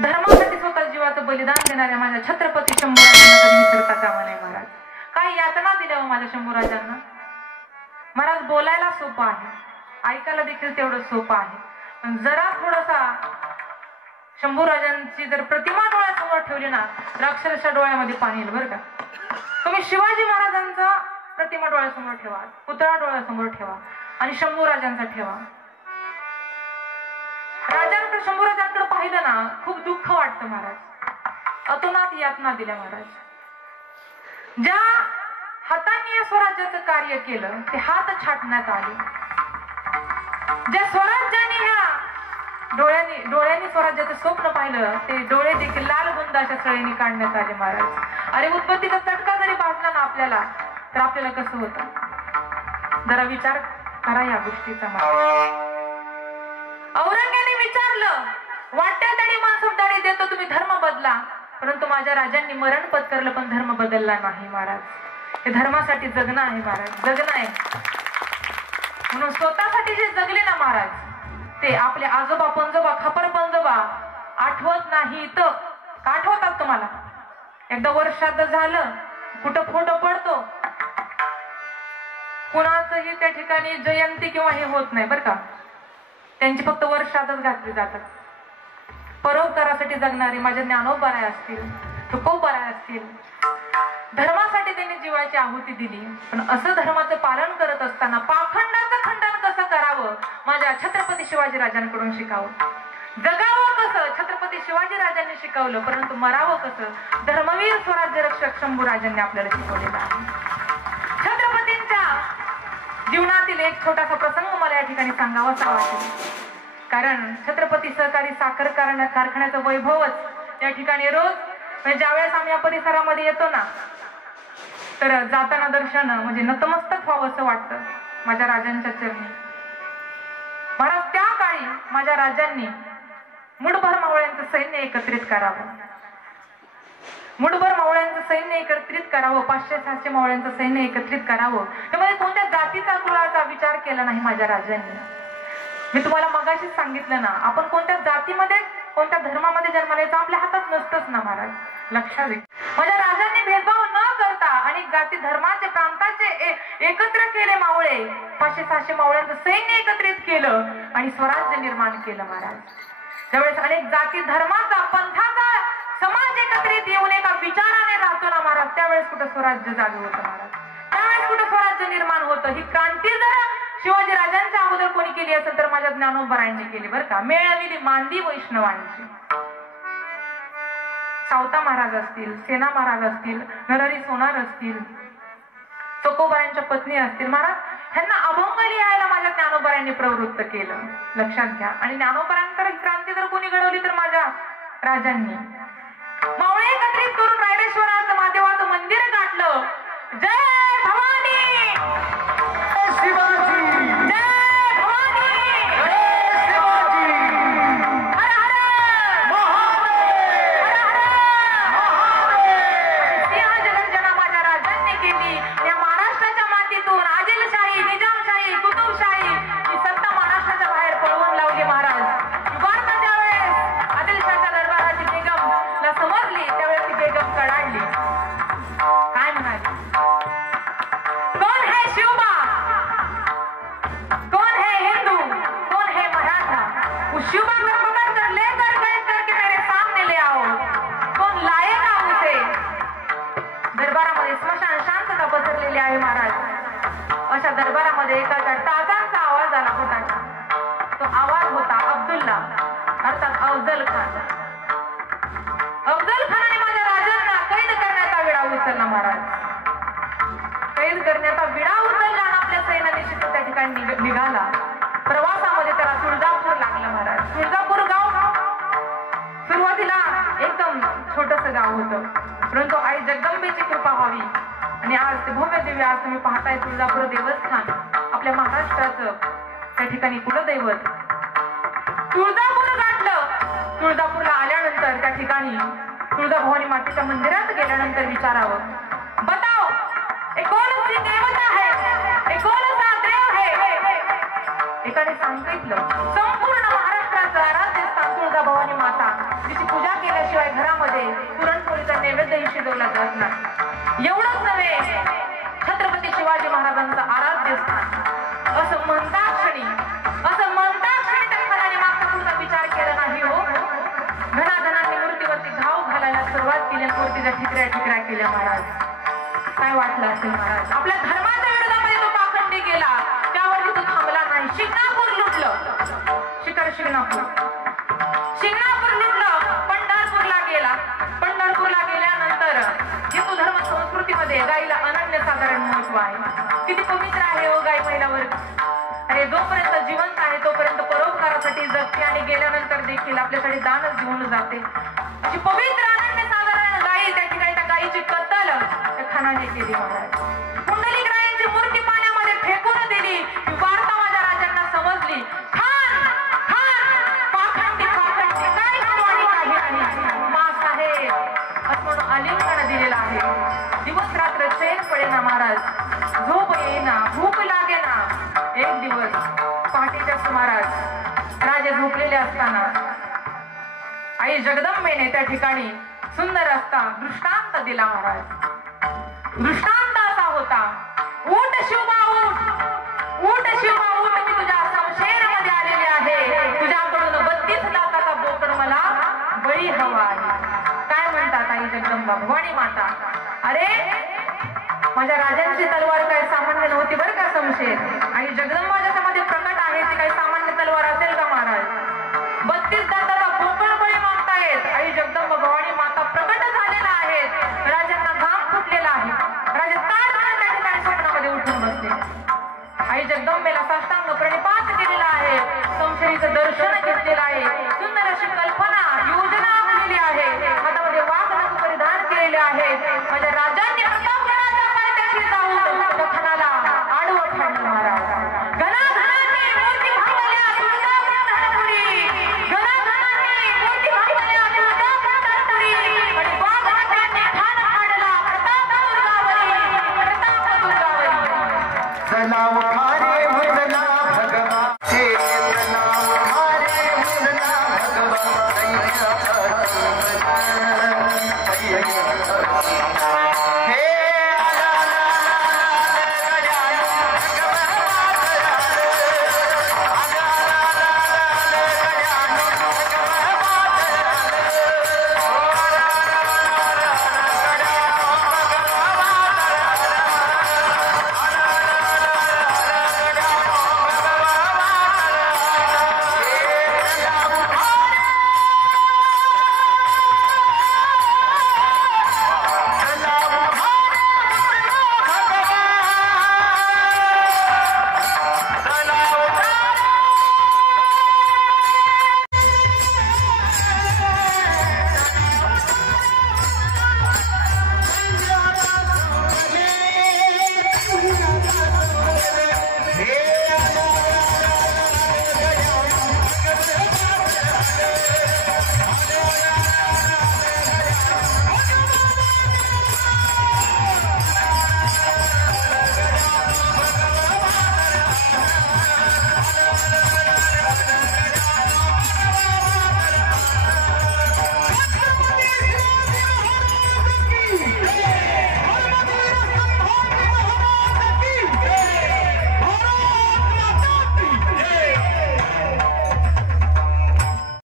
धर्मासाठी स्वतः जीवाचं बलिदान देणाऱ्या माझ्या छत्रपती शंभूराजांना कधी विसरता कामा नये महाराज. काही यातना दिल्या माझ्या शंभूराजांना. महाराज बोलायला सोपं आहे, ऐकायला देखील तेवढं सोपं आहे, पण जरा थोडासा शंभूराजांची जर प्रतिमा डोळ्यासमोर ठेवली ना तर अक्षरशः डोळ्यामध्ये पाणी येईल बरं का. तुम्ही शिवाजी महाराजांचा प्रतिमा डोळ्यासमोर ठेवा, पुतळा डोळ्यासमोर ठेवा आणि शंभूराजांचा ठेवा. राजांकडे शंभूराजांकडे पाहिलं ना खूप दुःख वाटतं महाराज. अतोनात यातना दिल्या महाराज. ज्या हातांनी या स्वराज्याचं कार्य केलं ते हात छाटण्यात आले. ज्या स्वराज्याने ह्या डोळ्यांनी स्वराज्याचं स्वप्न पाहिलं ते डोळे देखील लाल बुंद अशा सळीने काढण्यात आले महाराज. अरे उद्बत्तीचा चटका जरी भाजला ना आपल्याला तर आपल्याला कसं होतं जरा विचार करा या गोष्टीचा महाराज. औरंगजेबाने विचारलं वाटेल त्याने मनसबदारी देतो तुम्ही धर्म बदला, परंतु माझ्या राजांनी मरण पत्करलं पण धर्म बदलला नाही महाराज. हे धर्मासाठी जगणं आहे महाराज, जगणं आहे. म्हणून स्वतःसाठी जे जगले ना महाराज ते आपले आजोबा पंजोबा खापर पंजोबा आठवत नाही तर आठवतात तुम्हाला. एकदा वर्षात झालं कुठं फोटो पडतो कुणाचंही त्या ठिकाणी जयंती किंवा हे होत नाही बरं का. त्यांची फक्त वर्षातच घातली जातात. परोपकारासाठी जगणारे माझे ज्ञानोबाराय असतील, तुकोबाराय असतील, धर्मासाठी त्यांनी जीवाची आहुती दिली. पण असं धर्माचं पालन करत असताना पाखंडाचं खंडन कसं करावं माझ्या छत्रपती शिवाजी राजांकडून शिकावं. जगावं कसं छत्रपती शिवाजी राजांनी शिकवलं, परंतु मरावं कसं धर्मवीर स्वराज्य रक्षक शंभूराजांनी आपल्याला शिकवलेलं आहे. छत्रपतींच्या जीवनातील एक छोटासा प्रसंग मला या ठिकाणी सांगावासा वाटेल, कारण छत्रपती सहकारी साखर कारखान्याचं वैभवच या ठिकाणी रोज म्हणजे ज्यावेळेस आम्ही या परिसरामध्ये येतो ना तर जाताना दर्शन म्हणजे नतमस्तक व्हावं असं वाटतं माझ्या राजांच्या चरणी. महाराज त्या काळी माझ्या राजांनी मुठभर मावळ्यांचं सैन्य एकत्रित करावं, मुठभर मावळ्यांचं सैन्य एकत्रित करावं, 500-600 मावळ्यांचं सैन्य एकत्रित करावं. त्यामध्ये कोणत्या जातीचा कुळाचा विचार केला नाही माझ्या राजांनी. मी तुम्हाला मगाशीच सांगितलं ना आपण कोणत्या जातीमध्ये कोणत्या धर्मामध्ये जन्माला येतो आपल्या हातात नसतंच ना महाराज, लक्षात घ्या. माझ्या राजांनी भेदभाव न करता अनेक जाती धर्माचे प्रांताचे एकत्र केले मावळे, 500-600 मावळ्यांचं सैन्य एकत्रित केलं आणि स्वराज्य निर्माण केलं महाराज. ज्यावेळेस अनेक जाती धर्माचा पंथाचा समाज एकत्रित येऊन एका विचाराने राहतो ना महाराज त्यावेळेस कुठं स्वराज्य जागे होतं महाराज, त्यावेळेस कुठं स्वराज्य निर्माण होतं. ही क्रांती जर शिवाजी राजांच्या अगोदर कोणी केली असेल तर माझ्या ज्ञानोबारायांनी केली बरं का. मिळालेली मांदी वैष्णवांची. सावता महाराज असतील, सेना महाराज असतील, नरहरी सोनार असतील, तुकोबारायांच्या पत्नी असतील, महाराज ह्यांना अभंग लिहायला माझ्या ज्ञानोबारायांनी प्रवृत्त केलं, लक्षात घ्या. आणि ज्ञानोबारांकडे क्रांती जर कोणी घडवली तर माझ्या राजांनी. मावळे एकत्रित करून रायरेश्वराचं महादेवाचं मंदिर गाठलं. जय भवानी दरबारामध्ये एका टाचांचा आवाज आला फटाका. तो आवाज होता अब्दुल्ला अर्थात अफजल खान. अफजल खानाने माझ्या राजांना कैद करण्याचा विडा उचलला महाराज. कैद करण्याचा विडा उचलला आणि आपल्या सैन्याने त्या ठिकाणी निघाला. प्रवासामध्ये त्याला तुळजापूर लागलं महाराज. तुळजापूर गाव सुरुवातीला एकदम छोटस गाव होतं, परंतु आई जगदंबेची कृपा व्हावी आणि आज ते भव्य दिव्य आज तुम्ही पाहताय तुळजापूर देवस्थान आपल्या महाराष्ट्राचं त्या ठिकाणी कुलदैवत. तुळजापूर गाठलं. तुळजापूरला आल्यानंतर त्या ठिकाणी तुळजाभवानी मातेच्या मंदिरात गेल्यानंतर विचारावं बताओ ये कौन सी देवता है, ये कौन सा देव है. एकाने सांगितलं संपूर्ण महाराष्ट्राचं आराध्य स्थान तुळजाभवानी माता जिची पूजा गावामध्ये पुरणपोळीचा नैवेद्यही शिजवला जात नाही. एवढंच नव्हे, छत्रपती शिवाजी महाराजांचं आराध्य स्थान असं म्हणता क्षणी त्या खणाने मागचा पुढचा विचार केला नाही हो. घणाघणांनी मूर्तीवरती घाव घालायला सुरुवात केली, मूर्तीच्या ठिकऱ्या केल्या. महाराज काय वाटलं असेल महाराज, आपल्या धर्माच्या विरोधामध्ये तो पाखंडी गेला, त्यावरती तो थांबला नाही. शिंगणापूर लुटलं, शिंगणापूर लुटलं. पंढरपूरला गेला. पंढरपूरला गेल्यानंतर हिंदू धर्म संस्कृतीमध्ये गाईला अनन्यसाधारण महत्व आहे. किती पवित्र आहे हो गाय महिलावर. अरे जोपर्यंत जिवंत आहे तोपर्यंत परोपकारासाठी जगते आणि गेल्यानंतर देखील आपल्यासाठी दानच घेऊन जाते. अशी पवित्र अनन्यसाधारण गाई, त्या ठिकाणी त्या गायीची कत्तल त्या खानाने केली. महाराज कुंडलिक रायांची मूर्ती पाण्यामध्ये फेकून दिली. वार्ता माझ्या राजांना समजली. खान पाखंडी काय आणि काही मासाहेब असं म्हणून आलिंगन दिलेलं आहे. दिवस रात्र चैन पडेना महाराज, झोप येईना, भूक लागेना. एक दिवस पहाटेच्या सुमारास राजे झोपलेले असताना आई जगदंबेने त्या ठिकाणी सुंदर असता दृष्टांत दिला. महाराज दृष्टांत असा होता, ऊट शिवबा ऊट शिवबा ऊट, मी तुझ्या समशेरमध्ये आलेले आहे. तुझ्याकडून 32 दाताचा बोकड मला बळी हवा आहे. काय म्हणतात आई जगदंबा भवानी माता, अरे माझ्या राजांची तलवार काय सामान्य नव्हती बरं का समशेर. आणि जगदंबा ज्याच्यामध्ये प्रकट आहे ती काही सामान्य तलवार असेल का महाराज. 32 दाताचा